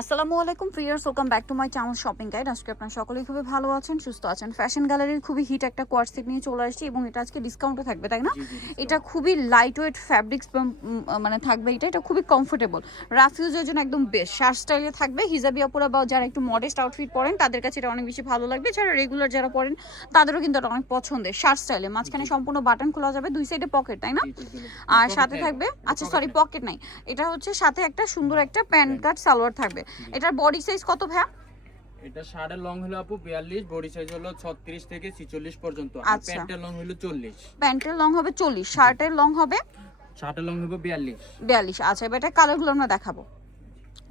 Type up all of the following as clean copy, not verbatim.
আসসালামু আলাইকুম viewers, welcome back to my channel shopping guide. আজকে আপনারা সকলেই খুবই ভালো আছেন, সুস্থ আছেন। ফ্যাশন গ্যালারির খুবই হিট একটা কোয়ার্ড সেট নিয়ে চলে আসছি এবং এটা আজকে ডিসকাউন্টে থাকবে, তাই না? জি, জি, ডিসকাউন্ট। এটা খুবই লাইট ওয়েট ফ্যাব্রিক্স মানে থাকবে। এটা খুবই কমফোর্টেবল, রাফিউজের জন্য একদম বেস্ট। শার্ট স্টাইলে থাকবে, হিজাবি আপুরা বা যারা একটু মডেস্ট আউটফিট পরেন তাদের কাছে এটা অনেক বেশি ভালো লাগবে। যারা রেগুলার যারা পরেন তাদেরও কিন্তু এটা অনেক পছন্দের। শার্ট স্টাইলে মাঝখানে সম্পূর্ণ বাটন খোলা যাবে, দুই সাইডে পকেট, তাই না? জি, জি, জি। আর পকেট সাথে নাই থাকবে, এটা। এটা আচ্ছা পকেট সরি নাই। পকেট নাই, এটা হচ্ছে সাথে একটা সুন্দর একটা প্যান্ট প্যান্ট। কাট সালোয়ার থাকবে। জি। এটার বডি সাইজ কত ভাইয়া? এটা শার্টের লং হলো আপু 42, বডি সাইজ হলো 36 থেকে 46 পর্যন্ত। আর আচ্ছা, প্যান্টের লং হলো 40। প্যান্টের লং হবে 40, শার্টের লং হবে শার্টের লং হবে 42। 42। আচ্ছা, এবার এটা কালারগুলো আমরা দেখাবো,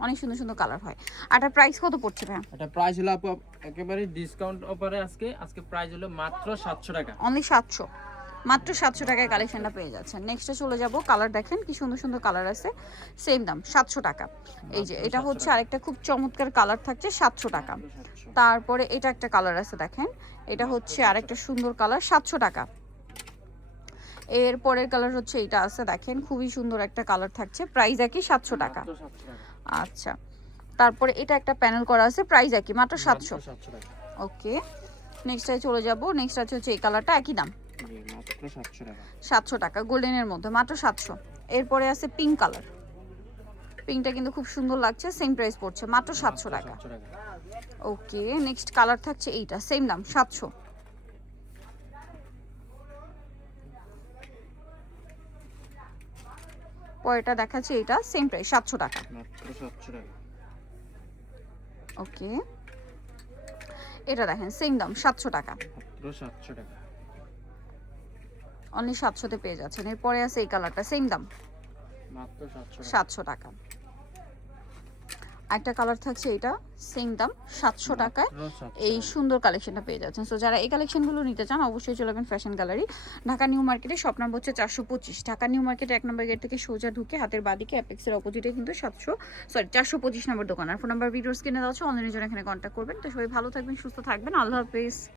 অনেক সুন্দর সুন্দর কালার হয়। আর এটার প্রাইস কত পড়ছে ভাইয়া? এটা প্রাইস হলো আপু একেবারে ডিসকাউন্ট অফারে আজকে প্রাইস হলো মাত্র 700 টাকা। অনলি 700, মাত্র 700 টাকায় কালেকশনটা পেয়ে যাচ্ছেন। নেক্সটে চলে যাব, কালার দেখেন কি সুন্দর সুন্দর কালার আছে, সেম দাম 700 টাকা। এই যে এটা হচ্ছে আরেকটা খুব চমৎকার কালার থাকছে 700 টাকা। মাত্র 700। তারপরে এটা একটা কালার আছে দেখেন, এটা হচ্ছে আরেকটা সুন্দর কালার 700 টাকা। এর পরের কালার হচ্ছে এটা আছে দেখেন, খুবই সুন্দর একটা কালার থাকছে, প্রাইস একই 700 টাকা। মাত্র 700 টাকা। আচ্ছা, তারপরে এটা একটা প্যানেল করা আছে, প্রাইস একই মাত্র 700। মাত্র 700 টাকা। ওকে, নেক্সটে চলে যাব। নেক্সট আছে হচ্ছে এই কালারটা, একই দাম জি, মাত্র 700 টাকা। 700 টাকা, গোল্ডেনের মধ্যে মাত্র 700। এরপরে আছে পিঙ্ক কালার, পিঙ্কটা কিন্তু খুব সুন্দর লাগছে, সেম প্রাইস পড়ছে মাত্র 700 টাকা। 700 টাকা। ওকে, নেক্সট কালার থাকছে এইটা, সেম দাম 700। পরেরটা দেখাচ্ছি, এইটা সেম প্রাইস 700 টাকা। মাত্র 700 টাকা। ওকে, এটা দেখেন সেম দাম 700 টাকা, মাত্র 700 টাকা। অনলি 700-তে পেয়ে যাচ্ছেন। এরপরে আছে এই কালারটা, সেম দাম মাত্র 700 টাকা। 700 টাকা। একটা কালার থাকছে এটা, সেম দাম 700 টাকায় মাত্র 700 এই টাকা। সুন্দর কালেকশনটা পেয়ে যাচ্ছেন। সো যারা এই কালেকশনগুলো নিতে চান অবশ্যই চলে যাবেন ফ্যাশন গ্যালারি, ঢাকা নিউ মার্কেটে, শপ নাম্বার হচ্ছে 425। ঢাকা নিউ মার্কেটে 1 নম্বর গেট থেকে সোজা ঢুকে হাতের বাদিকে অ্যাপেক্সের অপোজিটে কিন্তু 425 নম্বর দোকান। আর ফোন নাম্বার ভিডিওস কিনে দেওয়া হচ্ছে, অনলাইনের জন্য এখানে কন্ট্যাক্ট করবেন। তো সবাই ভালো থাকবেন, সুস্থ থাকবেন, আল্লাহ হাফেজ।